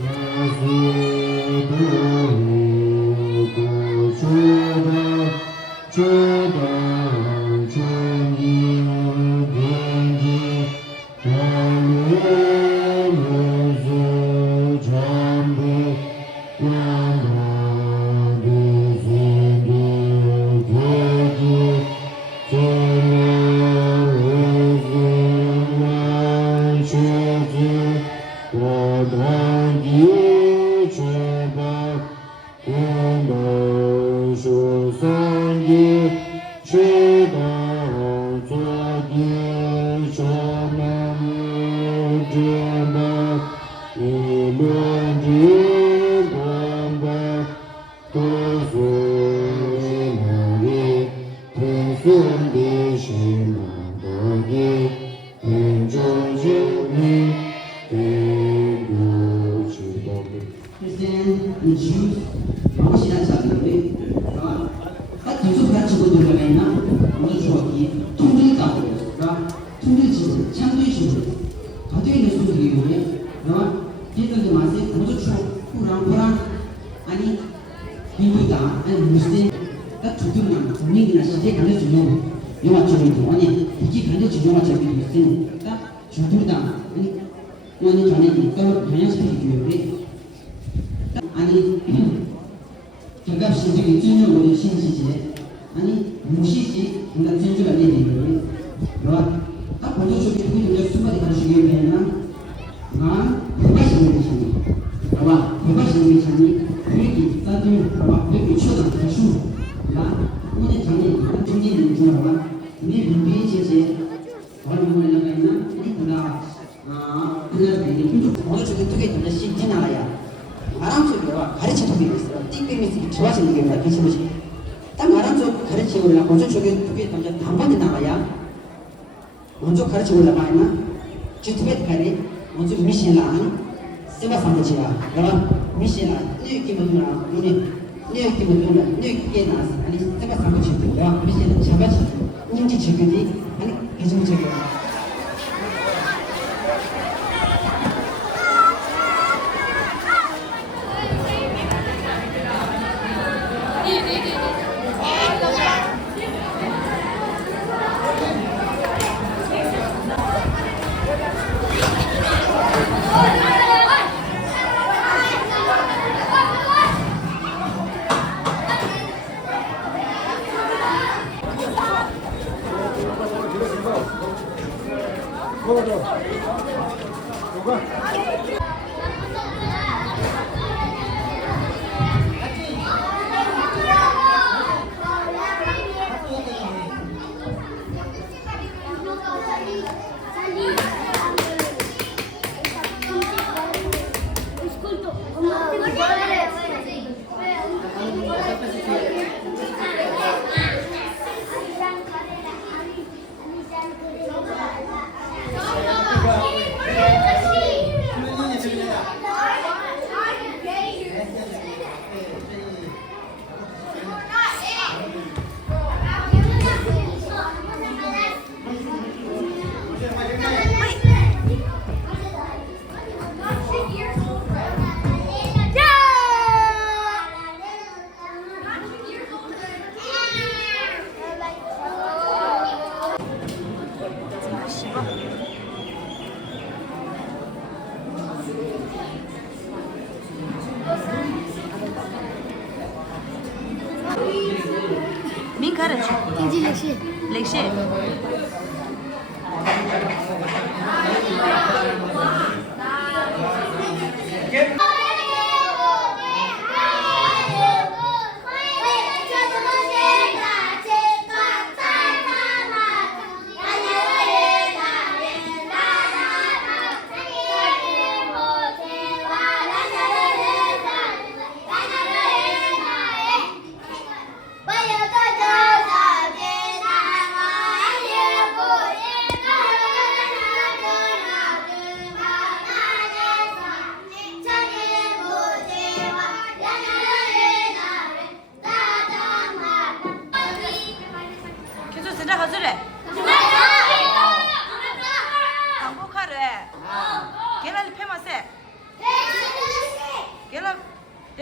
Bye.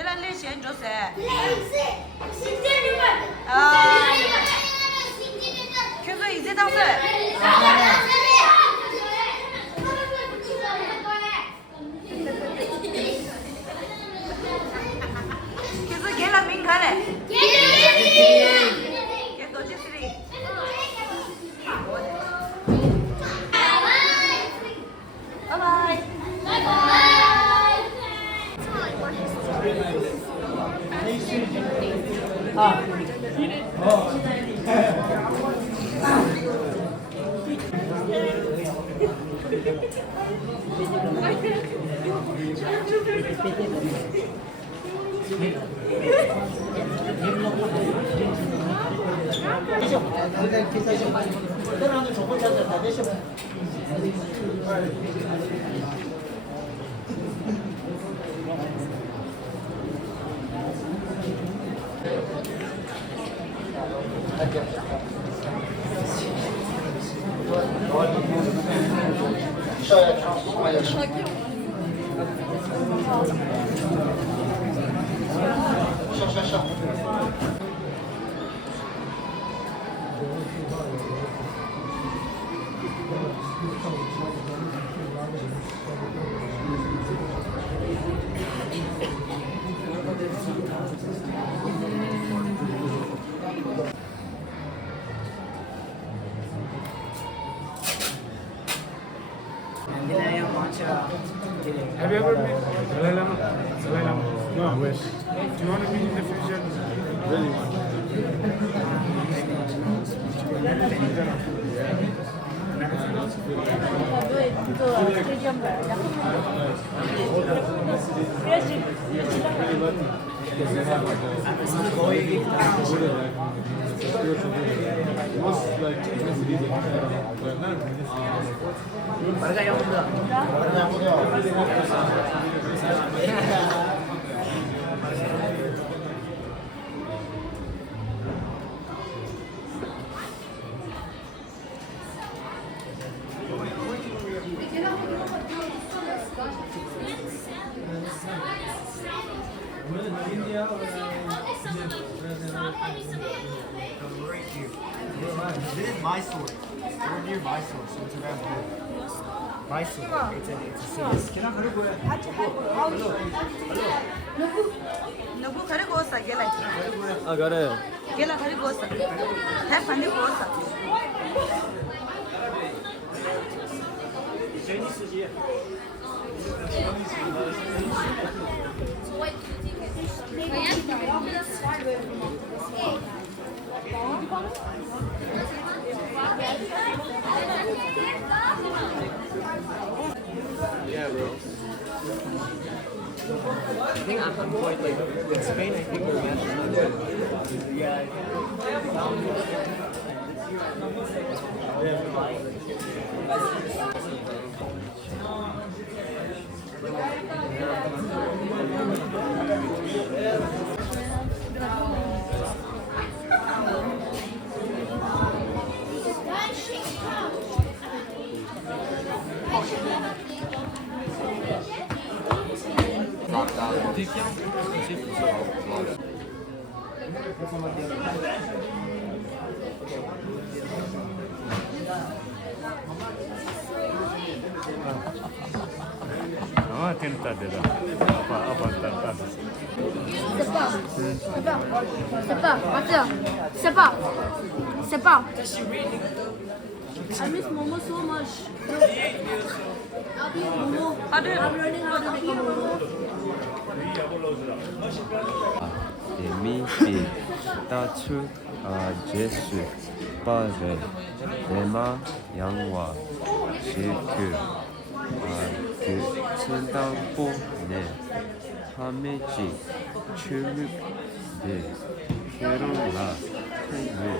là lấy tiền cho xe. 그래서 이제 당세. 그래서 걔랑 민가래. 걔 도지스리. 바이바이. Have you ever been Dalai Lama? Dalai Lama? No, I wish. Do you want to meet in the future? Really want. This is Mysore. We're near Mysore, so it's around here. Mysore. It's a city. 누구 가리고 왔어, 걔라. 아 그래요. 걔라 가리고 왔어. 다 반대고 왔어. Yeah, bro. I think at one point, like in Spain, I think we're matching. Yeah. Ah, tentar dela. Apa tak. C'est pas. I miss Momo so much. Momo. I'm learning how to make a Momo. Misi Tachu Jesu Pare Lema Yangwa Shiku Tsindanpo Ne Hameji Chuluk De Kerala Tenu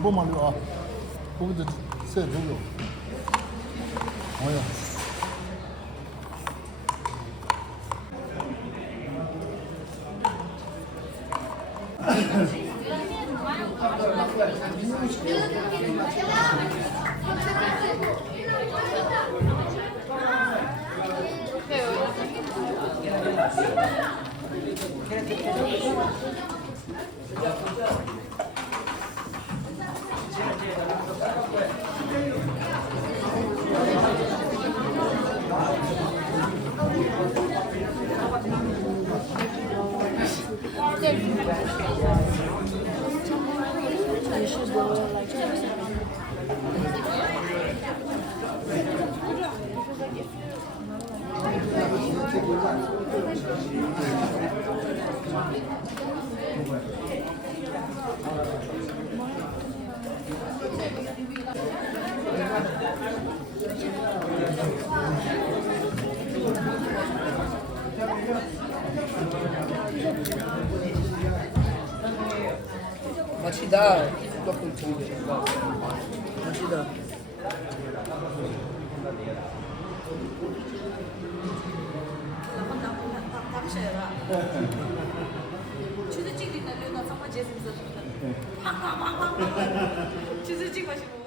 번만 와. 거기도 쎄 누구? 뭐야? 맛이다. 조금 좋은데. 맛이다. 주스 찍는 날려나 정말 재밌었어. 주스 찍고 싶어.